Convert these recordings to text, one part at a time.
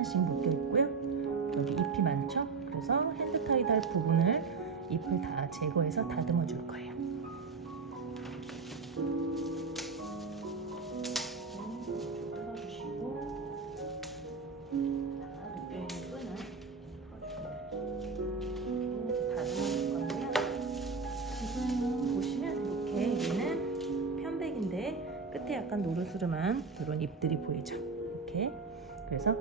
단씩 묶여 있고요. 여기 잎이 많죠? 그래서 핸드 타이드 할 부분을 잎을 다 제거해서 다듬어 줄 거예요. 끝에 약간 노르스름한 그런 잎들이 보이죠. 이렇게. 그래서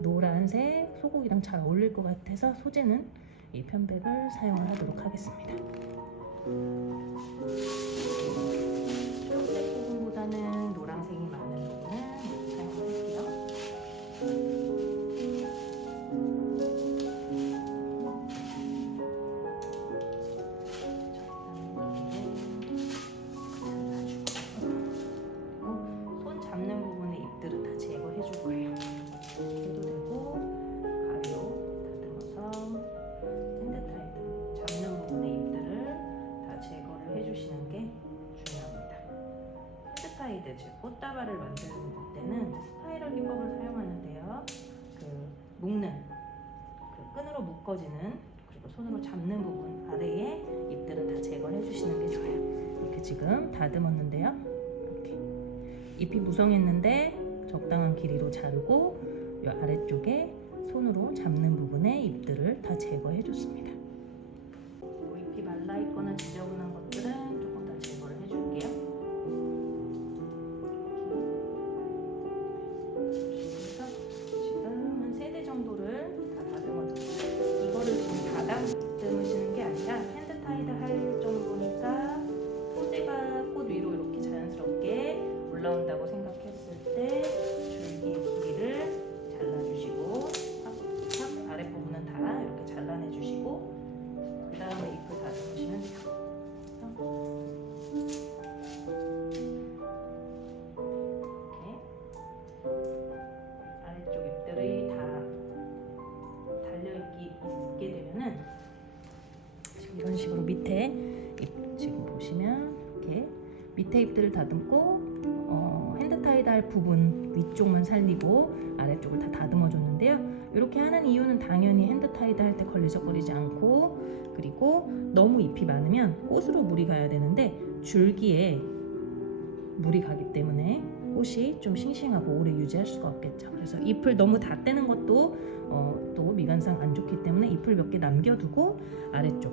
노란색 소고기랑 잘 어울릴 것 같아서 소재는 이 편백을 사용을 하도록 하겠습니다. 초록색 부분보다는 노란색이 많은 부분을 사용할게요. 잡는 부분의 잎들은 다 제거해 줄 거예요. 해도 되고 가위로 다듬어서 핸드타이드 잡는 부분의 잎들을 다 제거를 해주시는 게 중요합니다. 핸드타이드 즉 꽃다발을 만드는 때는 스파이럴 기법을 사용하는데요. 묶는 끈으로 묶어지는 그리고 손으로 잡는 부분 아래에 잎들은 다 제거를 해주시는 게 좋아요. 이렇게 지금 다듬었는데요. 잎이 무성했는데 적당한 길이로 자르고 이 아래쪽에 손으로 잡는 부분의 잎들을 다 제거해 줬습니다. 잎이 말라있거나 지저분한 것들은 조금 더 제거를 해줄게요. 그래서 지금은 3대 정도를 다 다듬어 줬어요. 이거를 지금 다 다듬으시는 게 아니라 핸드타이드 할 정도니까 소재가 꽃 위로 이렇게 자연스럽게 올라온다고 생각했을 때 줄기의 길이를 잘라주시고 아랫부분은 다 이렇게 잘라내주시고 그 다음에 잎을 다듬으시면 돼요. 이렇게 아래쪽 잎들이 다 달려있게 되면은 지금 이런 식으로 밑에 잎 지금 보시면 이렇게 밑에 잎들을 다듬고 핸드타이드 할 부분 위쪽만 살리고 아래쪽을 다 다듬어 줬는데요. 이렇게 하는 이유는 당연히 핸드타이드 할 때 걸리적거리지 않고 그리고 너무 잎이 많으면 꽃으로 물이 가야 되는데 줄기에 물이 가기 때문에 꽃이 좀 싱싱하고 오래 유지할 수가 없겠죠. 그래서 잎을 너무 다 떼는 것도 또 미관상 안 좋기 때문에 잎을 몇 개 남겨두고 아래쪽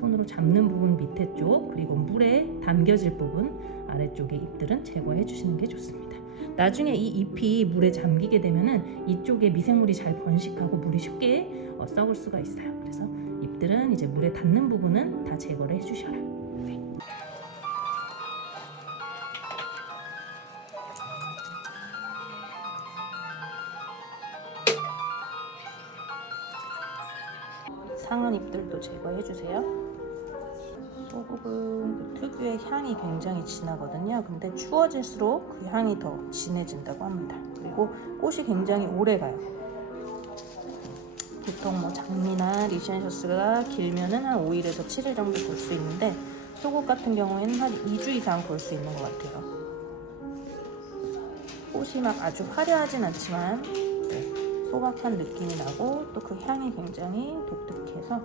손으로 잡는 부분 밑에 쪽 그리고 물에 담겨질 부분 아래쪽의 잎들은 제거해 주시는 게 좋습니다. 나중에 이 잎이 물에 잠기게 되면은 이쪽에 미생물이 잘 번식하고 물이 쉽게 썩을 수가 있어요. 그래서 잎들은 이제 물에 닿는 부분은 다 제거를 해주셔라. 네. 상한 잎들도 제거해 주세요. 소국은 특유의 향이 굉장히 진하거든요. 근데 추워질수록 그 향이 더 진해진다고 합니다. 그리고 꽃이 굉장히 오래 가요. 보통 장미나 리시안셔스가 길면은 한 5일에서 7일 정도 볼 수 있는데 소국 같은 경우에는 한 2주 이상 볼 수 있는 것 같아요. 꽃이 막 아주 화려하진 않지만 소박한 느낌이 나고 또 그 향이 굉장히 독특해서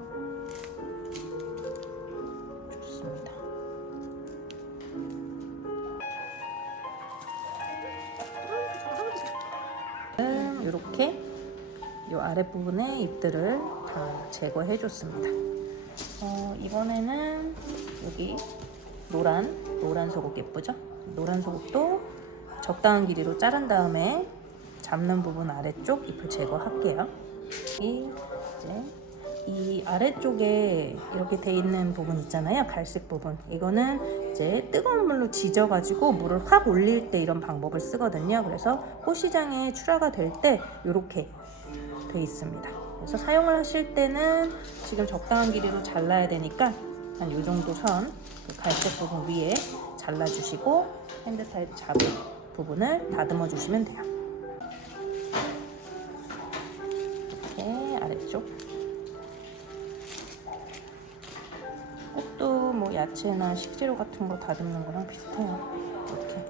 좋습니다. 이렇게 이 아랫부분의 잎들을 다 제거해 줬습니다. 이번에는 여기 노란 소국 예쁘죠? 노란 소국도 적당한 길이로 자른 다음에 잡는 부분 아래쪽 잎을 제거할게요. 이제 이 아래쪽에 이렇게 돼 있는 부분 있잖아요. 갈색 부분. 이거는 이제 뜨거운 물로 지져가지고 물을 확 올릴 때 이런 방법을 쓰거든요. 그래서 꽃시장에 출하가 될 때 이렇게 돼 있습니다. 그래서 사용을 하실 때는 지금 적당한 길이로 잘라야 되니까 한 이 정도 선, 그 갈색 부분 위에 잘라주시고 핸드타이드 잡은 부분을 다듬어 주시면 돼요. 이렇게 아래쪽. 꽃도 야채나 식재료 같은 거 다듬는 거랑 비슷해요. 이렇게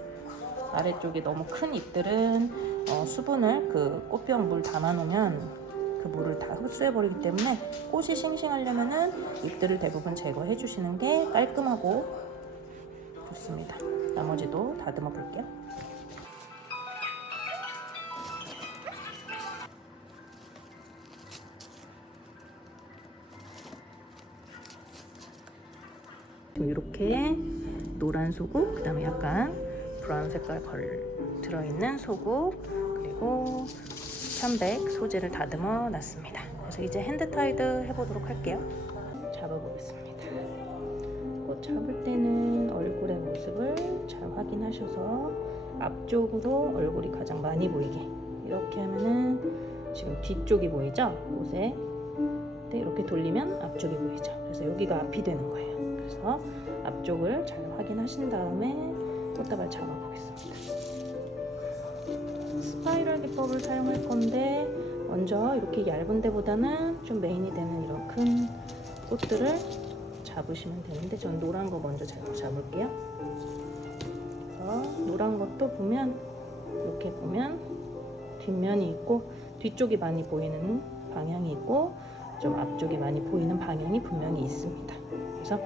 아래쪽에 너무 큰 잎들은 수분을 그 꽃병 물 담아놓으면 그 물을 다 흡수해버리기 때문에 꽃이 싱싱하려면은 잎들을 대부분 제거해 주시는 게 깔끔하고 좋습니다. 나머지도 다듬어 볼게요. 이렇게 노란 소국, 그 다음에 약간 브라운 색깔 들어있는 소국, 그리고 편백 소재를 다듬어 놨습니다. 그래서 이제 핸드 타이드 해보도록 할게요. 잡아보겠습니다. 꽃 잡을 때는 얼굴의 모습을 잘 확인하셔서 앞쪽으로 얼굴이 가장 많이 보이게, 이렇게 하면은 지금 뒤쪽이 보이죠? 꽃에. 네, 이렇게 돌리면 앞쪽이 보이죠? 그래서 여기가 앞이 되는 거예요. 그래서 앞쪽을 잘 확인하신 다음에 꽃다발 잡아보겠습니다. 스파이럴 기법을 사용할 건데 먼저 이렇게 얇은 데보다는 좀 메인이 되는 이런 큰 꽃들을 잡으시면 되는데 전 노란 거 먼저 잡을게요. 노란 것도 보면 이렇게 보면 뒷면이 있고 뒤쪽이 많이 보이는 방향이 있고 좀 앞쪽이 많이 보이는 방향이 분명히 있습니다. 그래서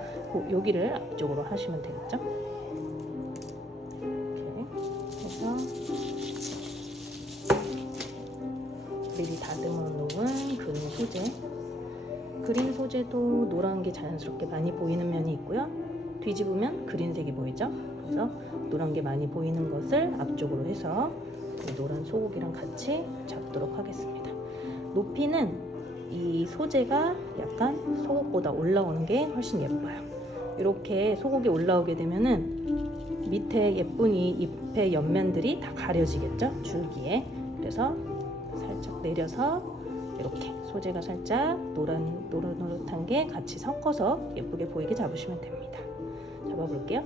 여기를 앞쪽으로 하시면 되겠죠? 이렇게 해서 미리 다듬어 놓은 그린 소재, 그린 소재도 노란 게 자연스럽게 많이 보이는 면이 있고요. 뒤집으면 그린색이 보이죠? 그래서 노란 게 많이 보이는 것을 앞쪽으로 해서 노란 소고기랑 같이 잡도록 하겠습니다. 높이는 이 소재가 약간 소국보다 올라오는 게 훨씬 예뻐요. 이렇게 소국이 올라오게 되면은 밑에 예쁜 이 잎의 옆면들이 다 가려지겠죠? 줄기에. 그래서 살짝 내려서 이렇게 소재가 살짝 노릇노릇한 게 같이 섞어서 예쁘게 보이게 잡으시면 됩니다. 잡아볼게요.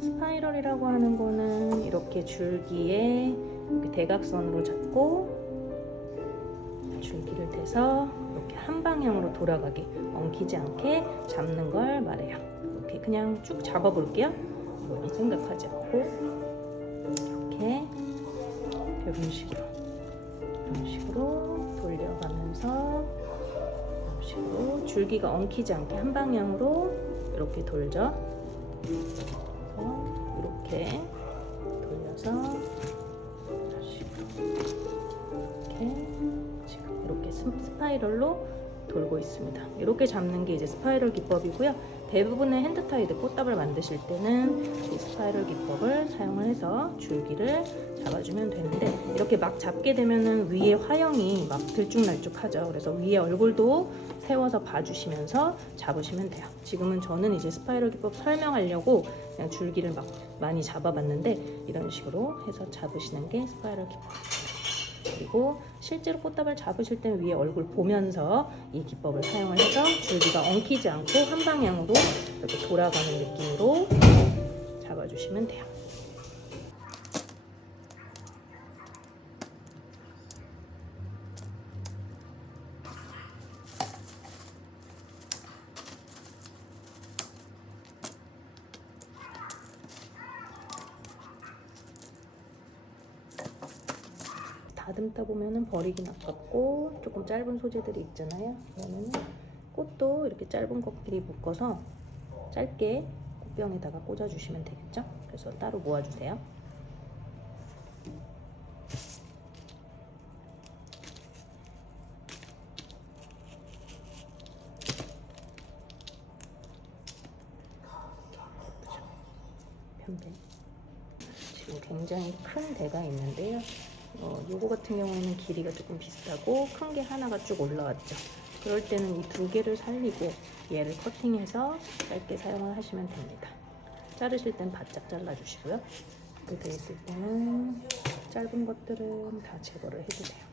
스파이럴이라고 하는 거는 이렇게 줄기에 이렇게 대각선으로 잡고 줄기를 대서 이렇게 한 방향으로 돌아가게, 엉키지 않게 잡는 걸 말해요. 이렇게 그냥 쭉 잡아볼게요. 모양 생각하지 않고 이렇게 이런 식으로 돌려가면서 이런 식으로 줄기가 엉키지 않게 한 방향으로 이렇게 돌죠. 이렇게 돌려서 이런 식으로 이렇게 스파이럴로 돌고 있습니다. 이렇게 잡는 게 이제 스파이럴 기법이고요. 대부분의 핸드타이드 꽃다발 만드실 때는 이 스파이럴 기법을 사용을 해서 줄기를 잡아주면 되는데 이렇게 막 잡게 되면은 위에 화형이 막 들쭉날쭉하죠. 그래서 위에 얼굴도 세워서 봐주시면서 잡으시면 돼요. 지금은 저는 이제 스파이럴 기법 설명하려고 그냥 줄기를 막 많이 잡아봤는데 이런 식으로 해서 잡으시는 게 스파이럴 기법입니다. 그리고 실제로 꽃다발 잡으실 때는 위에 얼굴 보면서 이 기법을 사용을 해서 줄기가 엉키지 않고 한 방향으로 이렇게 돌아가는 느낌으로 잡아주시면 돼요. 다듬다 보면은 버리긴 아깝고 조금 짧은 소재들이 있잖아요. 그러면 꽃도 이렇게 짧은 것끼리 묶어서 짧게 꽃병에다가 꽂아주시면 되겠죠? 그래서 따로 모아주세요. 편백. 지금 굉장히 큰 대가 있는데요. 요거 같은 경우에는 길이가 조금 비슷하고 큰 게 하나가 쭉 올라왔죠. 그럴 때는 이 두 개를 살리고 얘를 커팅해서 짧게 사용을 하시면 됩니다. 자르실 땐 바짝 잘라주시고요. 이렇게 돼 있을 때는 짧은 것들은 다 제거를 해주세요.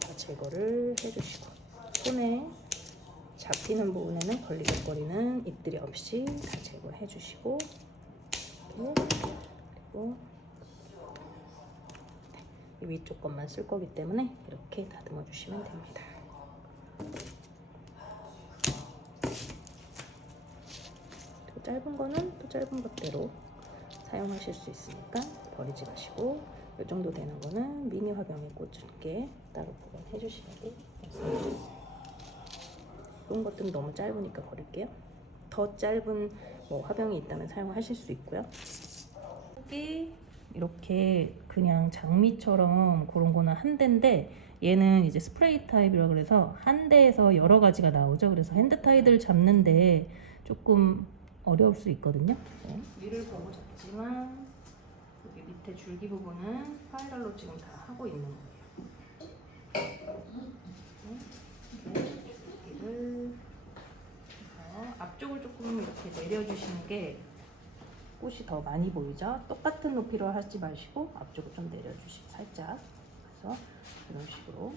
다 제거를 해주시고 손에 잡히는 부분에는 걸리적거리는 잎들이 없이 다 제거해 주시고 그리고 이 위쪽 것만 쓸 거기 때문에 이렇게 다듬어 주시면 됩니다. 짧은 거는 또 짧은 것대로 사용하실 수 있으니까 버리지 마시고, 이 정도 되는 거는 미니 화병에 꽂게 따로 보관해 주시라고 말씀드렸어요. 이런 것들은 너무 짧으니까 버릴게요. 더 짧은 화병이 있다면 사용하실 수 있고요. 여기 이렇게 그냥 장미처럼 그런 거는 한 대인데, 얘는 이제 스프레이 타입이라 그래서 한 대에서 여러 가지가 나오죠. 그래서 핸드 타이드를 잡는데 조금 어려울 수 있거든요. 네. 위를 보고 잡지만 여기 밑에 줄기 부분은 스파이럴로 지금 다 하고 있는 거예요. 줄기를 앞쪽을 조금 이렇게 내려주시는 게 꽃이 더 많이 보이죠? 똑같은 높이로 하지 마시고 앞쪽을 좀 내려주시고 살짝. 그래서 이런 식으로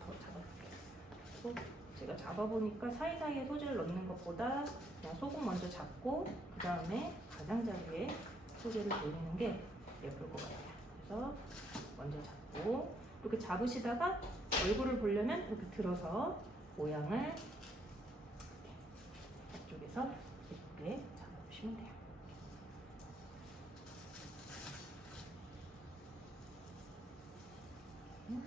더 잡아볼게요. 제가 잡아보니까 사이사이에 소재를 넣는 것보다 그냥 소금 먼저 잡고 그 다음에 가장자리에 소재를 돌리는 게 예쁠 것 같아요. 그래서 먼저 잡고 이렇게 잡으시다가 얼굴을 보려면 이렇게 들어서 모양을 이쪽에서 예쁘게 잡아주시면 돼요.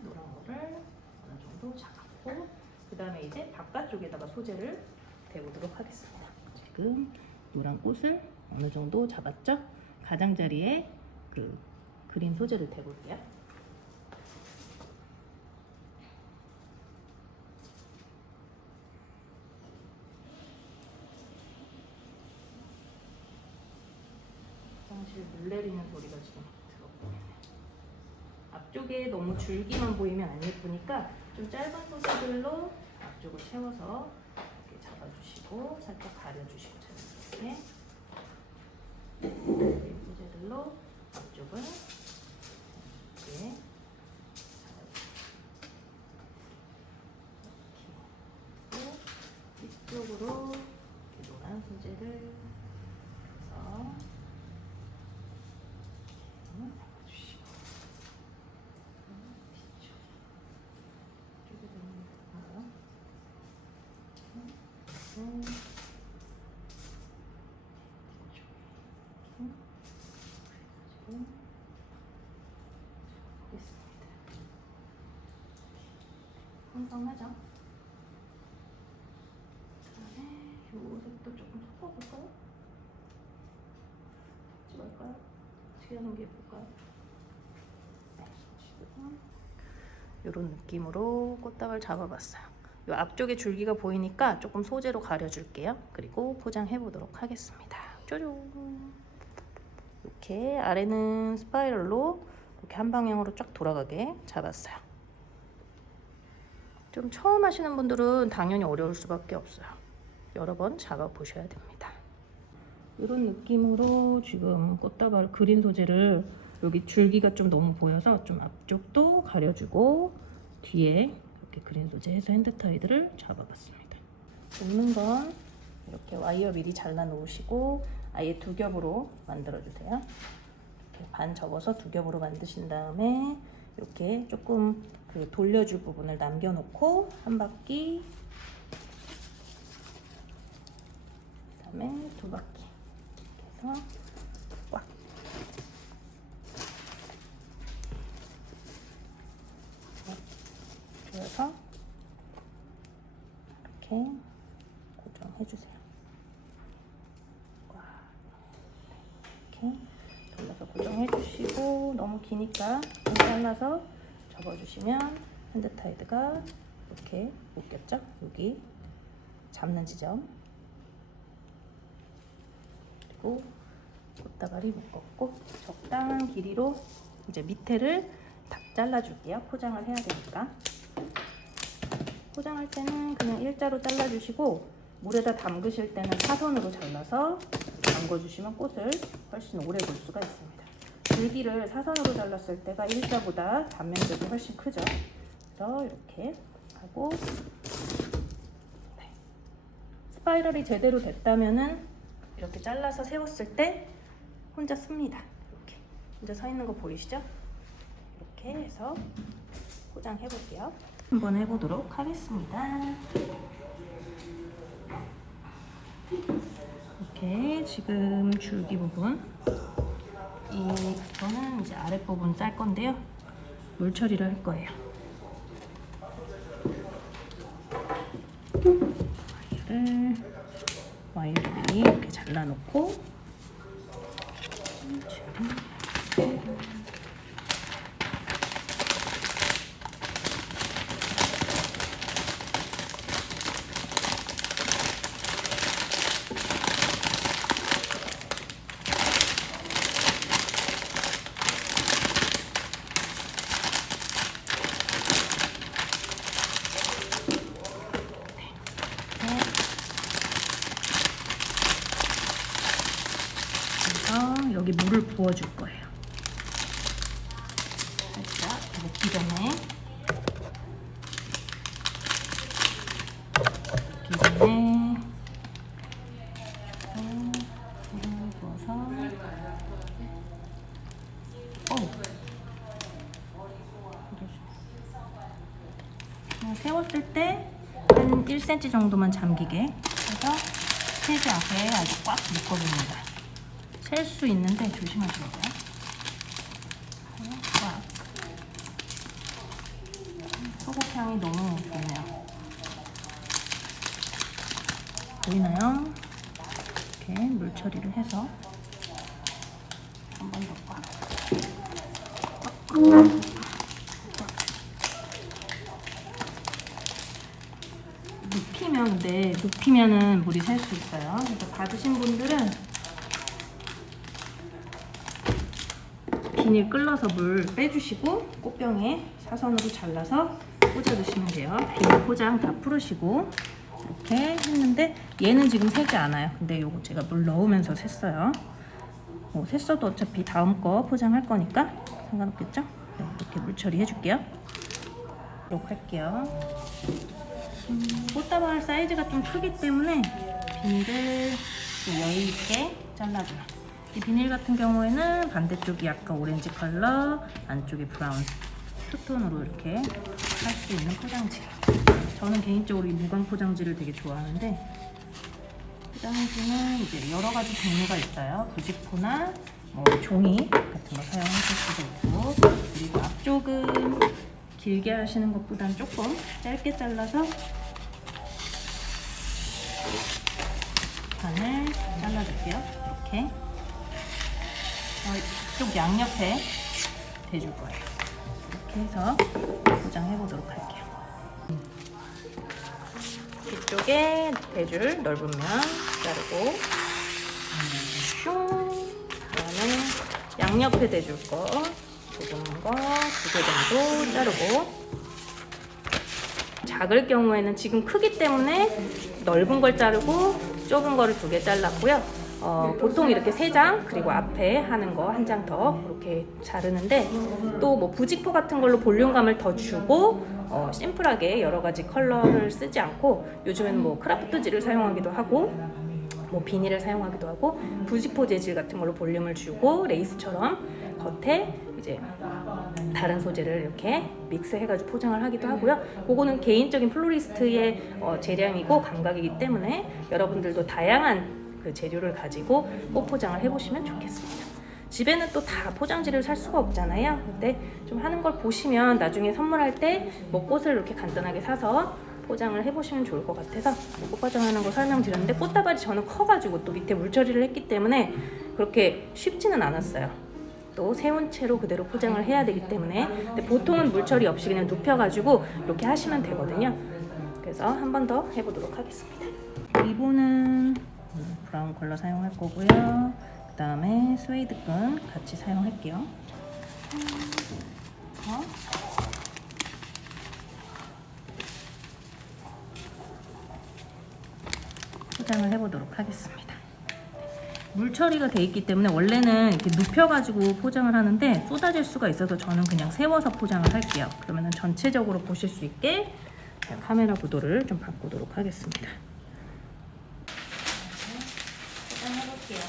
노란 거를 어느 정도 잡고 그 다음에 이제 바깥쪽에다가 소재를 대보도록 하겠습니다. 지금 노란 꽃을 어느 정도 잡았죠? 가장자리에 그 그린 소재를 대볼게요. 화장실 물 내리는 소리가 지금 들어보이네요. 앞쪽에 너무 줄기만 보이면 안 예쁘니까 좀 짧은 소재들로 앞쪽을 채워서 이렇게 잡아주시고 살짝 가려주시고 자연스럽게 소재들로 앞쪽을 이렇게 잡아주시고 뒤쪽으로 이렇게 노란 소재를 해서 잡아주시고 풍성하죠? 그다음에 이 색도 조금 섞어볼까요? 같이 갈까요? 어떻게 하는 게 예쁠까요? 지금 이런 느낌으로 꽃다발 잡아봤어요. 이 앞쪽에 줄기가 보이니까 조금 소재로 가려줄게요. 그리고 포장해 보도록 하겠습니다. 짜잔! 이렇게 아래는 스파이럴로 이렇게 한 방향으로 쫙 돌아가게 잡았어요. 좀 처음 하시는 분들은 당연히 어려울 수밖에 없어요. 여러 번 잡아 보셔야 됩니다. 이런 느낌으로 지금 꽃다발 그린 소재를 여기 줄기가 좀 너무 보여서 좀 앞쪽도 가려주고 뒤에 이렇게 그린 소재 해서 핸드 타이드를 잡아봤습니다. 묶는 건 이렇게 와이어 미리 잘라 놓으시고 아예 두 겹으로 만들어 주세요. 이렇게 반 접어서 두 겹으로 만드신 다음에 이렇게 조금 그 돌려줄 부분을 남겨놓고 한 바퀴, 그다음에 두 바퀴 이렇게 해서 꽉 조여서 이렇게 고정해주세요. 이렇게 돌려서 고정해주시고 너무 기니까 잘라서 접어주시면 핸드 타이드가 이렇게 묶였죠? 여기 잡는 지점 그리고 꽃다발이 묶었고 적당한 길이로 이제 밑에를 딱 잘라줄게요. 포장을 해야 되니까 포장할 때는 그냥 일자로 잘라주시고 물에다 담그실 때는 사선으로 잘라서 담궈주시면 꽃을 훨씬 오래 볼 수가 있습니다. 줄기를 사선으로 잘랐을 때가 일자보다 단면적이 훨씬 크죠. 그래서 이렇게 하고 네. 스파이럴이 제대로 됐다면은 이렇게 잘라서 세웠을 때 혼자 씁니다. 이렇게 혼자 서 있는 거 보이시죠? 이렇게 해서 포장해 볼게요. 한번 해보도록 하겠습니다. 이렇게 지금 줄기 부분 이거는 이제 아랫부분 쌀 건데요. 물 처리를 할 거예요. 와이를 미리 이렇게 잘라놓고 여기 물을 부어줄 거예요. 살짝 먹기 전에 물을 부어서 세웠을 때 한 1cm 정도만 잠기게 해서 새지 않게 아주 꽉 묶어줍니다. 셀 수 있는데 조심하셔야 돼요. 꽉. 소금 향이 너무 좋네요. 보이나요? 이렇게 물 처리를 해서 한 번 더 꽉. 눕히면은 물이 셀 수 있어요. 그래서 받으신 분들은 비닐 끌러서 물 빼주시고 꽃병에 사선으로 잘라서 꽂아주시면 돼요. 비닐 포장 다 풀으시고 이렇게 했는데 얘는 지금 새지 않아요. 근데 요거 제가 물 넣으면서 샜어요. 샜어도 어차피 다음 거 포장할 거니까 상관없겠죠? 네, 이렇게 물 처리해 줄게요. 이렇게 할게요. 꽃다발 사이즈가 좀 크기 때문에 비닐을 여유 있게 잘라줘요. 이 비닐 같은 경우에는 반대쪽이 약간 오렌지 컬러, 안쪽이 브라운 투톤으로 이렇게 할 수 있는 포장지. 저는 개인적으로 이 무광 포장지를 되게 좋아하는데, 포장지는 이제 여러 가지 종류가 있어요. 부직포나 종이 같은 거 사용하실 수도 있고, 그리고 앞쪽은 길게 하시는 것보단 조금 짧게 잘라서 반을 잘라줄게요. 이렇게 이쪽 양옆에 대줄 거예요. 이렇게 해서 포장해 보도록 할게요. 이쪽에 대줄 넓은 면 자르고, 그다음에 양옆에 대줄 거 좁은 거 2개 정도 자르고, 작을 경우에는 지금 크기 때문에 넓은 걸 자르고 좁은 거를 2개 잘랐고요. 보통 이렇게 3장, 그리고 앞에 하는 거 1장 더 이렇게 자르는데, 또 뭐 부직포 같은 걸로 볼륨감을 더 주고 심플하게 여러 가지 컬러를 쓰지 않고, 요즘에는 뭐 크라프트지를 사용하기도 하고 뭐 비닐을 사용하기도 하고, 부직포 재질 같은 걸로 볼륨을 주고 레이스처럼 겉에 이제 다른 소재를 이렇게 믹스해가지고 포장을 하기도 하고요. 그거는 개인적인 플로리스트의 재량이고 감각이기 때문에 여러분들도 다양한 그 재료를 가지고 꽃 포장을 해보시면 좋겠습니다. 집에는 또 다 포장지를 살 수가 없잖아요. 근데 좀 하는 걸 보시면 나중에 선물할 때 뭐 꽃을 이렇게 간단하게 사서 포장을 해보시면 좋을 것 같아서 꽃 포장하는 거 설명드렸는데, 꽃다발이 저는 커가지고 또 밑에 물처리를 했기 때문에 그렇게 쉽지는 않았어요. 또 세운 채로 그대로 포장을 해야 되기 때문에. 근데 보통은 물처리 없이 그냥 눕혀가지고 이렇게 하시면 되거든요. 그래서 한 번 더 해보도록 하겠습니다. 리본은 브라운 컬러 사용할 거고요. 그 다음에 스웨이드 끈 같이 사용할게요. 포장을 해보도록 하겠습니다. 물 처리가 돼 있기 때문에 원래는 이렇게 눕혀가지고 포장을 하는데 쏟아질 수가 있어서 저는 그냥 세워서 포장을 할게요. 그러면 전체적으로 보실 수 있게 카메라 구도를 좀 바꾸도록 하겠습니다. 포장해볼게요.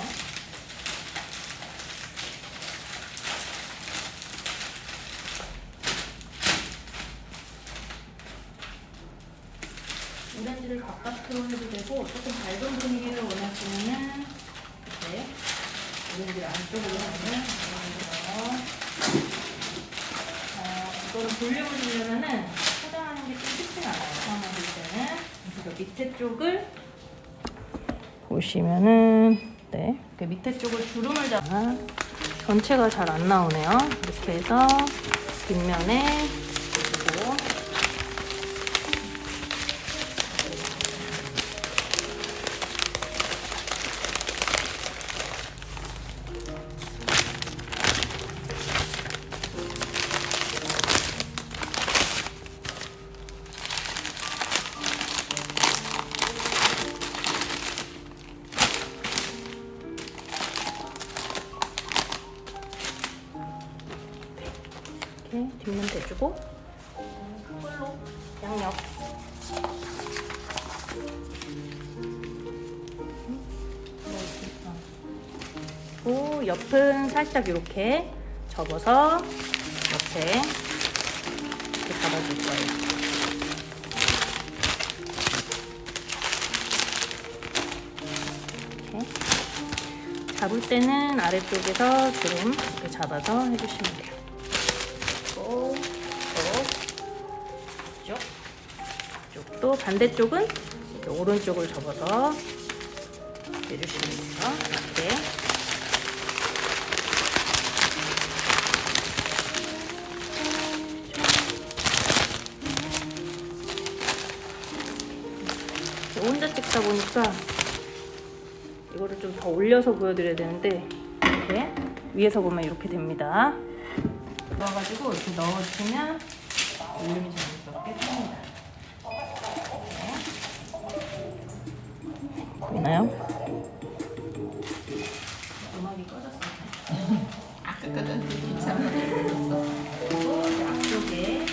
오렌지를 바깥으로 해도 되고, 조금 밝은 분위기를 원하시면은 네. 여기 안쪽으로 하면 이거를 볼륨을 주려면은 포장하는 게 좀 쉽진 않아요. 처음 만들 때는. 그래서 밑에 쪽을 보시면은 네, 이렇게 밑에 쪽을 주름을 잡아 전체가 잘 안 나오네요. 이렇게 해서 뒷면에 그리고 이렇게 뒷면 대주고 그걸로 양옆 그리고 옆은 살짝 이렇게 접어서 옆에 이렇게 잡아줄 거예요. 이렇게 잡을 때는 아래쪽에서 주름 이렇게 잡아서 해주시면 돼요. 또 반대쪽은 이렇게 오른쪽을 접어서 내주시면 돼요. 이렇게. 혼자 찍다 보니까 이거를 좀 더 올려서 보여드려야 되는데 이렇게 위에서 보면 이렇게 됩니다. 넣어가지고 이렇게 넣어주시면 볼륨이 자연스럽게 삽니다. 보이나요? 음악이 꺼졌어요. 아까 거는 귀찮아. 그리고 앞쪽에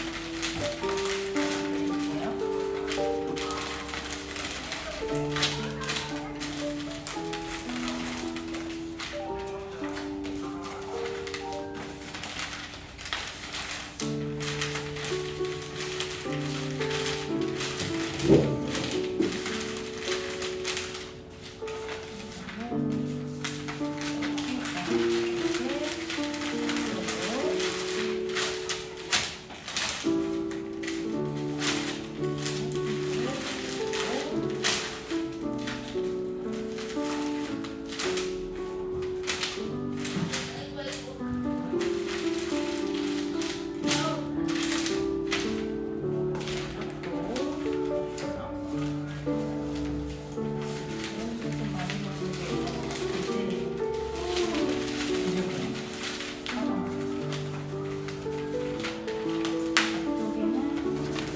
해볼게요.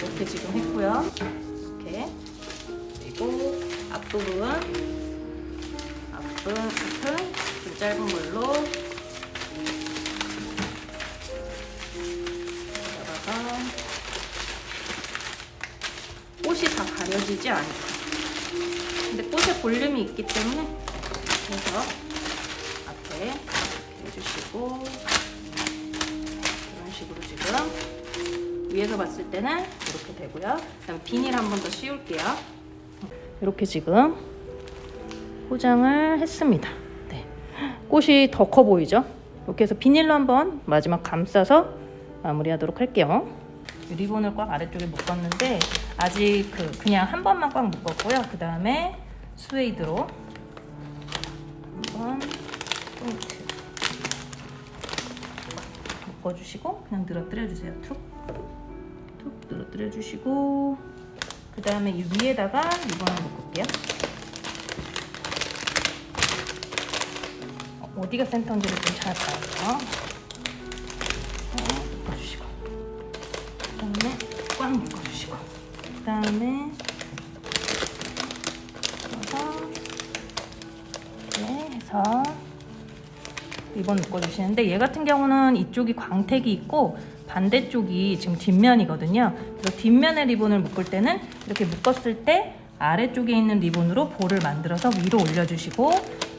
이렇게 지금 했고요. 이렇게. 그리고 앞부분 좀 짧은 걸로 잡아서 꽃이 다 가려지지 않고. 근데 꽃에 볼륨이 있기 때문에 그래서 앞에 이렇게 해주시고 이런 식으로 지금 위에서 봤을 때는 이렇게 되고요. 그다음에 비닐 한 번 더 씌울게요. 이렇게 지금 포장을 했습니다. 네. 꽃이 더 커 보이죠? 이렇게 해서 비닐로 한번 마지막 감싸서 마무리하도록 할게요. 리본을 꽉 아래쪽에 묶었는데 아직 그냥 한 번만 꽉 묶었고요. 그 다음에 스웨이드로 한번 포인트 묶어주시고 그냥 늘어뜨려주세요. 툭 늘어뜨려주시고 그 다음에 이 위에다가 리본을 묶을게요. 어디가 센터인지를 좀 잘 봐요. 묶어주시고 그 다음에 꽉 묶어주시고 그 다음에 이렇게 해서 리본 묶어주시는데 얘 같은 경우는 이쪽이 광택이 있고 반대쪽이 지금 뒷면이거든요. 그래서 뒷면에 리본을 묶을 때는 이렇게 묶었을 때 아래쪽에 있는 리본으로 볼을 만들어서 위로 올려주시고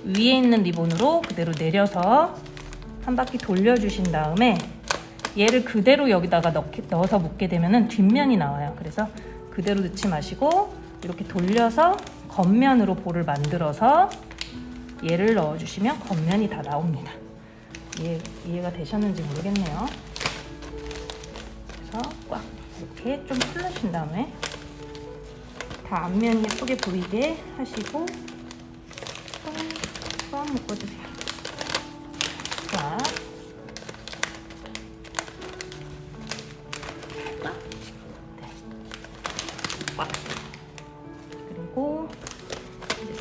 위에 있는 리본으로 그대로 내려서 한 바퀴 돌려주신 다음에 얘를 그대로 여기다가 넣어서 묶게 되면 뒷면이 나와요. 그래서 그대로 넣지 마시고 이렇게 돌려서 겉면으로 볼을 만들어서 얘를 넣어주시면 겉면이 다 나옵니다. 이해가 되셨는지 모르겠네요. 그래서 꽉 이렇게 좀 풀르신 다음에 다 앞면이 예쁘게 보이게 하시고 꽉 묶어주세요. 꽉. 꽉. 네. 꽉. 그리고 이제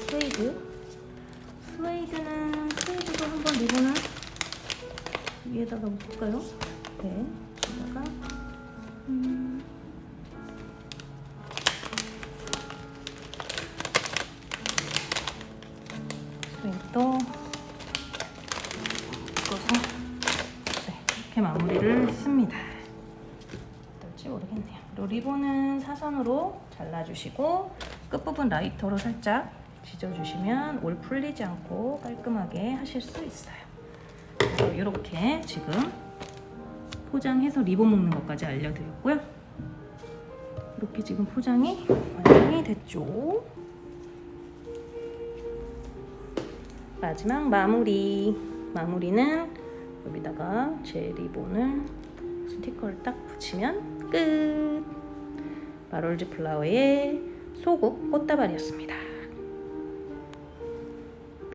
스웨이드도 한번 리본을 위에다가 묶을까요? 네. 여기다가 스웨이드도 묶어서 네, 이렇게 마무리를 했습니다. 어떨지 모르겠네요. 그리고 리본은 사선으로 잘라주시고 끝부분 라이터로 살짝 지져주시면 올 풀리지 않고 깔끔하게 하실 수 있어요. 그래서 이렇게 지금 포장해서 리본 묶는 것까지 알려드렸고요. 이렇게 지금 포장이 완성이 됐죠. 마지막 마무리는 여기다가 제 리본을 스티커를 딱 붙이면 끝. 마롤즈 플라워의 소국 꽃다발이었습니다.